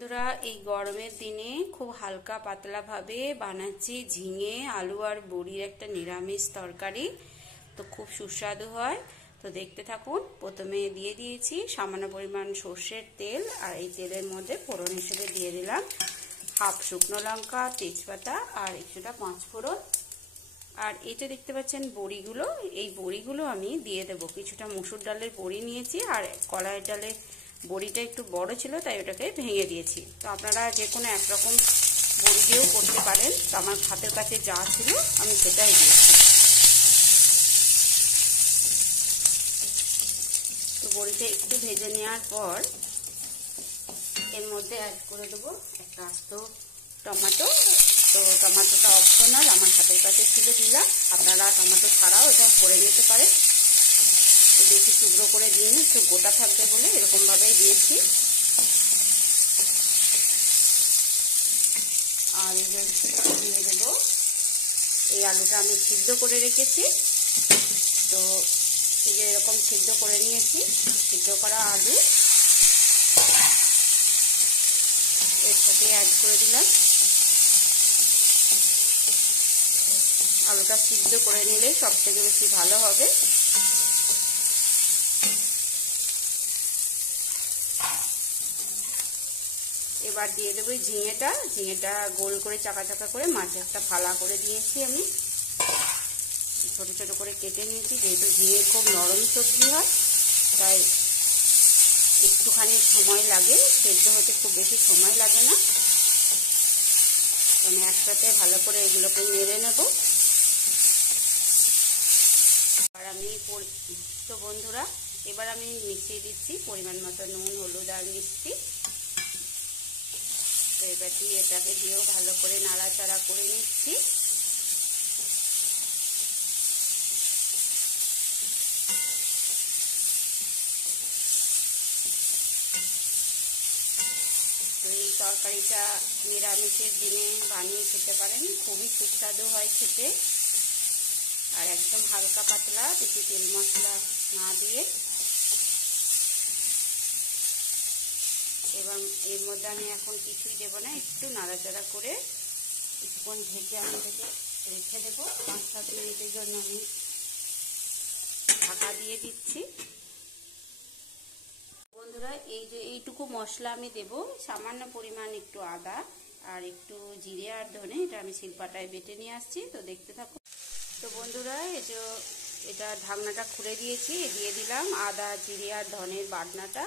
বন্ধুরা, এই গরমের দিনে খুব হালকা পাতলা ভাবে বানাচ্ছি ঝিঙে আলু আর বড়ির একটা নিরামিষ তরকারি। তো খুব সুস্বাদু হয়। তো দেখতে থাকুন। প্রথমে দিয়ে দিয়েছি সামান্য পরিমাণ সর্ষের তেল, আর এই তেলের মধ্যে ফোড়ন হিসেবে দিয়ে দিলাম হাফ শুকনো লঙ্কা, তেজপাতা আর কিছুটা পাঁচফোড়ন। আর এই যে দেখতে পাচ্ছেন বড়িগুলো, এই বড়িগুলো আমি দিয়ে দেবো। কিছুটা মসুর ডালের বড়ি নিয়েছি, আর কলাই ডালের বড়িটা একটু বড় ছিল তাই ওটাকে ভেঙে দিয়েছি। তো আপনারা যে কোনো একরকম বড়ি দিয়েও করতে পারেন। তো আমার হাতের কাছে যা ছিল আমি সেটাই দিয়েছি। তো বড়িটা একটু ভেজে নেওয়ার পর এর মধ্যে অ্যাড করে দেবো একটা আস্ত টমেটো। তো টমেটোটা অপশনাল, আমার হাতের কাছে ছিল দিলাম। আপনারা টমেটো ছাড়াও এটা করে নিতে পারেন। তো বেশি টুকরো করে দিয়ে একটু গোটা থাকবে বলে এরকমভাবেই দিয়েছি। আর দিয়ে দেবো এই আলুটা আমি সিদ্ধ করে রেখেছি। তো এই যে এরকম সিদ্ধ করে নিয়েছি, সিদ্ধ করা আলু এর সাথে অ্যাড করে দিলাম। আলুটা সিদ্ধ করে নিলে সব থেকে বেশি ভালো হবে। এবার দিয়ে দেবো ঝিঙেটা। ঝিঙেটা গোল করে চাকা চাকা করে মাঝে একটা ফালা করে দিয়েছি, আমি ছোট ছোট করে কেটে নিয়েছি। যেহেতু ঝিঙে খুব নরম সবজি হয় তাই একটুখানি সময় লাগে, সেদ্ধ হতে খুব বেশি সময় লাগে না। আমি একসাথে ভালো করে এগুলোকে নেড়ে নেব। আর আমি তো বন্ধুরা, এবার আমি মিশিয়ে দিচ্ছি পরিমাণ মতো নুন, হলুদ আর মিষ্টি। তো এবার দিয়ে এটাকে দিয়েও ভালো করে নাড়াচাড়া করে নিচ্ছি। তো এই তরকারিটা নিরামিষের দিনে বানিয়ে খেতে পারেন, খুবই সুস্বাদু হয় খেতে। আর একদম হালকা পাতলা, বেশি তেল মশলা না দিয়ে। এবার এর মধ্যে আমি এখন কিছুই দেবো না, একটু নাড়াচাড়া করে কিছুক্ষণ ঢেকে আমি রেখে দেবো। 5-7 মিনিটের জন্য আমি ঢাকা দিয়ে দিচ্ছি। বন্ধুরা, এই যে এইটুকু মশলা আমি দেব, সামান্য পরিমাণ একটু আদা আর একটু জিরে আর ধনে, এটা আমি শিলপাটায় বেটে নিয়ে আসছি। তো দেখতে থাকো। তো বন্ধুরা, এই যে এটা ঢাকনাটা খুলে দিয়েছি, দিয়ে দিলাম আদা, জিরে আর ধনের বাটনাটা।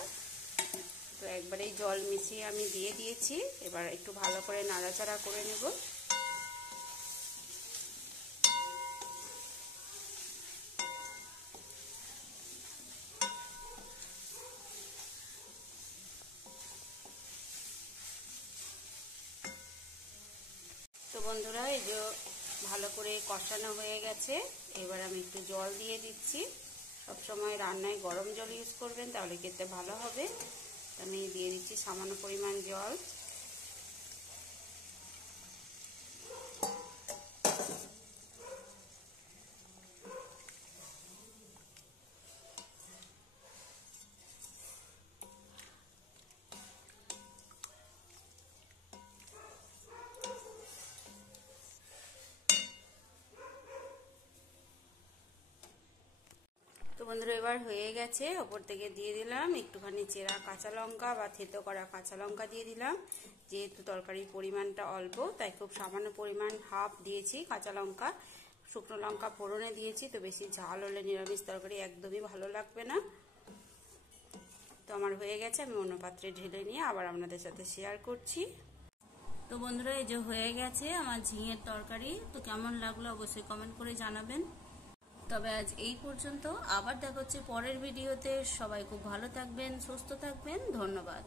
তো একবারেই জল মিশিয়ে আমি দিয়ে দিয়েছি। এবার একটু ভালো করে নাড়াচাড়া করে নেব। তো বন্ধুরা, এই যে ভালো করে কষানো হয়ে গেছে। এবার আমি একটু জল দিয়ে দিচ্ছি। সবসময় রান্নায় গরম জল ইউজ করবেন, তাহলে খেতে ভালো হবে। আমি দিয়ে দিচ্ছি সামান্য পরিমাণ জল। তো বন্ধুরা, এবার হয়ে গেছে। ওপর থেকে দিয়ে দিলাম একটুখানি চেরা কাঁচা লঙ্কা বা থেতো করা কাঁচা লঙ্কা দিয়ে দিলাম। যেহেতু তরকারির পরিমাণটা অল্প তাই খুব সামান্য পরিমাণ হাফ দিয়েছি কাঁচা লঙ্কা। শুকনো লঙ্কা ফোড়নে দিয়েছি। তো বেশি ঝাল হলে নিরামিষ তরকারি একদমই ভালো লাগবে না। তো আমার হয়ে গেছে, আমি অন্য পাত্রে ঢেলে নিয়ে আবার আপনাদের সাথে শেয়ার করছি। তো বন্ধুরা, এই যে হয়ে গেছে আমার ঝিঙের তরকারি। তো কেমন লাগলো অবশ্যই কমেন্ট করে জানাবেন। তবে আজ এই পর্যন্ত, আবার দেখা হচ্ছে পরের ভিডিওতে। সবাই খুব ভালো থাকবেন, সুস্থ থাকবেন। ধন্যবাদ।